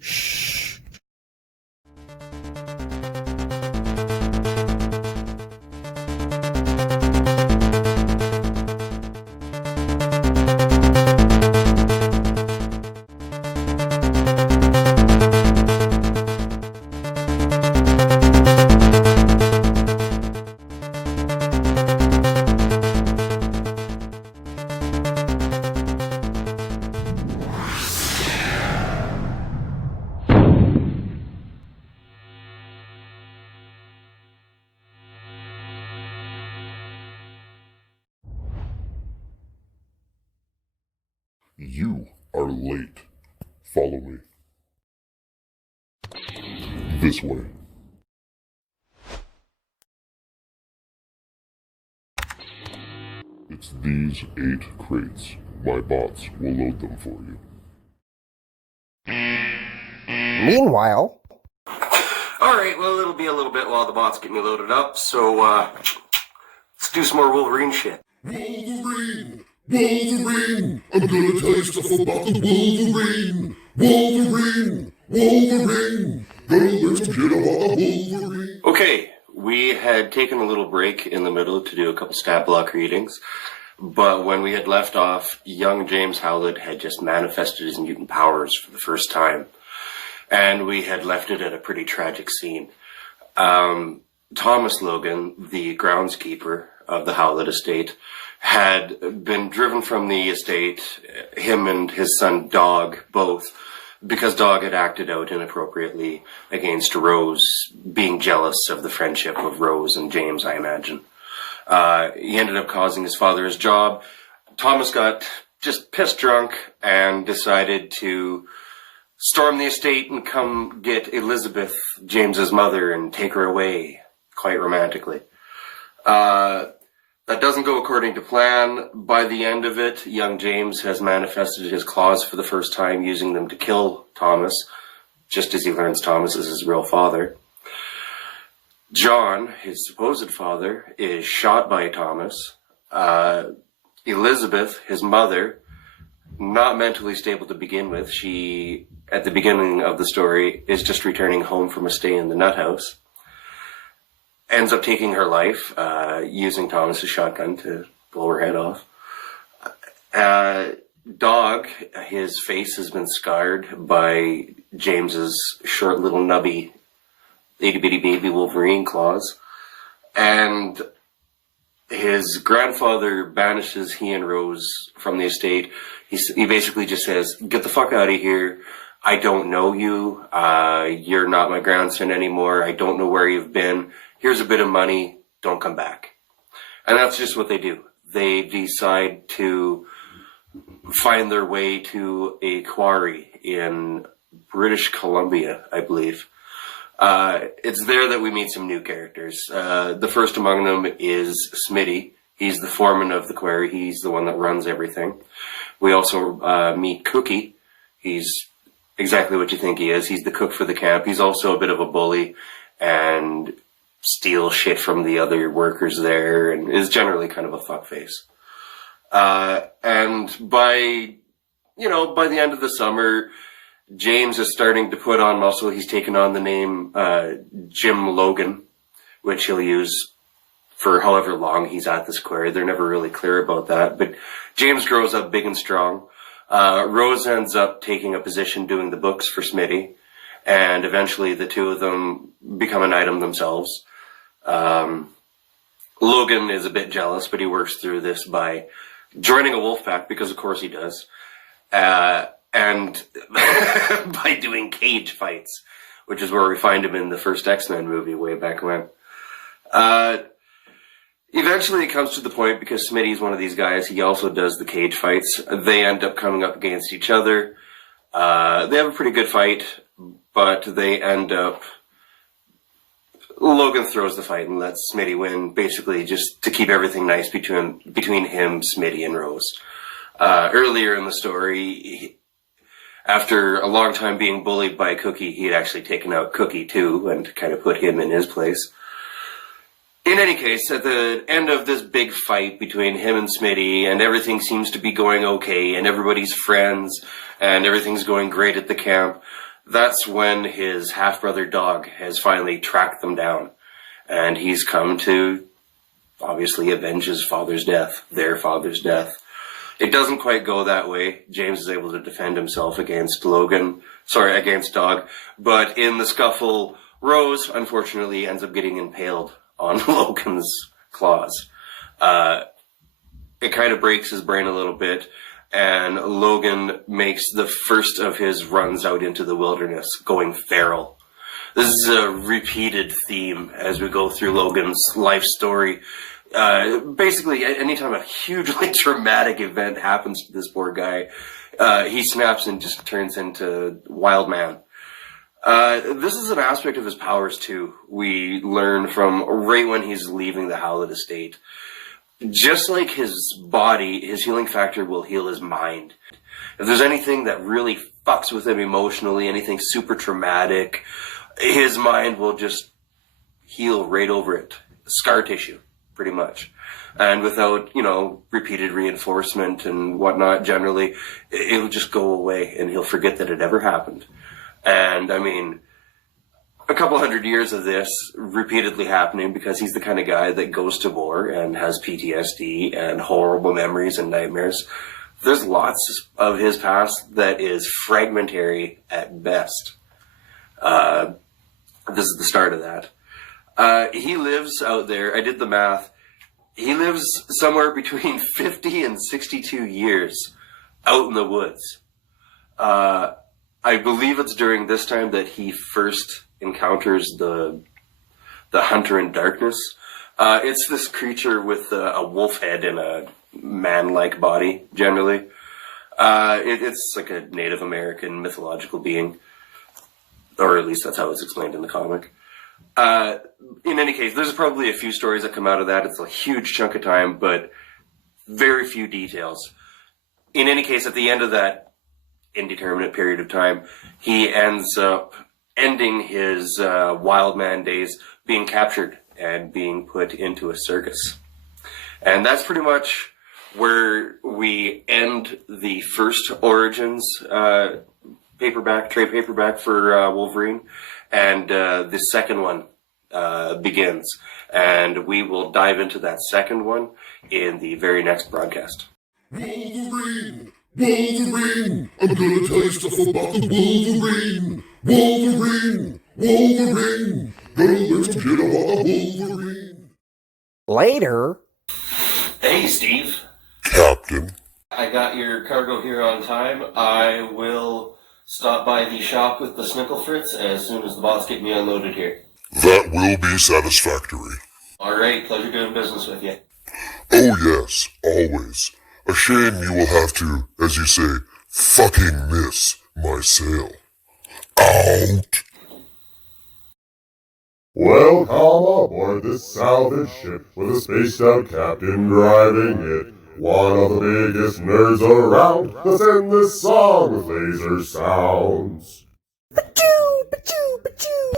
Shh. You are late. Follow me. This way. It's these 8 crates. My bots will load them for you. Meanwhile... Alright, well, it'll be a little bit while the bots get me loaded up, so, let's do some more Wolverine shit. Wolverine! Wolverine! I'm gonna tell you stuff about the Wolverine! Wolverine! Wolverine! Gonna learn some shit about the Wolverine! Okay, we had taken a little break in the middle to do a couple stat block readings, but when we had left off, young James Howlett had just manifested his mutant powers for the first time, and we had left it at a pretty tragic scene. Thomas Logan, the groundskeeper of the Howlett estate, had been driven from the estate, him and his son Dog both, because Dog had acted out inappropriately against Rose, being jealous of the friendship of Rose and James, I imagine. He ended up causing his father his job. Thomas got just pissed drunk and decided to storm the estate and come get Elizabeth, James's mother, and take her away, quite romantically. That doesn't go according to plan. By the end of it, young James has manifested his claws for the first time, using them to kill Thomas, just as he learns Thomas is his real father. John, his supposed father, is shot by Thomas. Elizabeth, his mother, not mentally stable to begin with. She, at the beginning of the story, is just returning home from a stay in the nut house. Ends up taking her life, using Thomas's shotgun to blow her head off. Dog, his face has been scarred by James's short little nubby itty-bitty baby Wolverine claws. And his grandfather banishes he and Rose from the estate. He basically just says, get the fuck out of here. I don't know you. You're not my grandson anymore. I don't know where you've been. Here's a bit of money. Don't come back. And that's just what they do. They decide to find their way to a quarry in British Columbia, I believe. It's there that we meet some new characters. The first among them is Smitty. He's the foreman of the quarry. He's the one that runs everything. We also meet Cookie. He's exactly what you think he is. He's the cook for the camp. He's also a bit of a bully and steals shit from the other workers there and is generally kind of a fuckface. And by the end of the summer, James is starting to put on muscle. He's taken on the name Jim Logan, which he'll use for however long he's at this quarry. They're never really clear about that. But James grows up big and strong. Rose ends up taking a position doing the books for Smitty, and eventually the two of them become an item themselves. Logan is a bit jealous, but he works through this by joining a wolf pack, because of course he does. And by doing cage fights, which is where we find him in the first X-Men movie way back when. Eventually it comes to the point, because Smitty's one of these guys, he also does the cage fights. They end up coming up against each other. They have a pretty good fight, but they end up... Logan throws the fight and lets Smitty win, basically just to keep everything nice between him, Smitty, and Rose. Earlier in the story, after a long time being bullied by Cookie, he had actually taken out Cookie too, and kind of put him in his place. In any case, at the end of this big fight between him and Smitty, and everything seems to be going okay, and everybody's friends, and everything's going great at the camp, That's when his half-brother Dog has finally tracked them down. And he's come to, obviously, avenge his father's death, their father's death. It doesn't quite go that way. James is able to defend himself against Dog. But in the scuffle, Rose, unfortunately, ends up getting impaled on Logan's claws. It kind of breaks his brain a little bit, and Logan makes the first of his runs out into the wilderness, going feral. This is a repeated theme as we go through Logan's life story. Basically, anytime a hugely traumatic event happens to this poor guy, he snaps and just turns into wild man. This is an aspect of his powers, too. We learn from right when he's leaving the Howlett estate. Just like his body, his healing factor will heal his mind. If there's anything that really fucks with him emotionally, anything super traumatic, his mind will just heal right over it. Scar tissue, pretty much. And without, repeated reinforcement and whatnot, generally, it'll just go away and he'll forget that it ever happened. And, a couple 100 years of this repeatedly happening because he's the kind of guy that goes to war and has PTSD and horrible memories and nightmares. There's lots of his past that is fragmentary at best. This is the start of that. He lives out there, I did the math, he lives somewhere between 50 and 62 years out in the woods. I believe it's during this time that he first encounters the hunter in darkness. It's this creature with a wolf head and a man-like body, generally. It's like a Native American mythological being. Or at least that's how it's explained in the comic. In any case, there's probably a few stories that come out of that. It's a huge chunk of time, but very few details. In any case, at the end of that indeterminate period of time, he ends up ending his wild man days being captured and being put into a circus. And that's pretty much where we end the first Origins trade paperback for Wolverine, and the second one begins. And we will dive into that second one in the very next broadcast. Wolverine! Wolverine! I'm gonna tell you stuff about the Wolverine! Wolverine! Wolverine! Gonna learn some shit about the Wolverine! Later. Hey, Steve. Captain. I got your cargo here on time. I will stop by the shop with the SnickleFritz as soon as the boss get me unloaded here. That will be satisfactory. Alright, pleasure doing business with you. Oh yes, always. A shame you will have to, as you say, fucking miss my sale. Out! Welcome aboard this salvage ship with a spaced-out captain driving it. One of the biggest nerds around. Let's end this song with laser sounds. Ba-choo, ba-choo, ba-choo.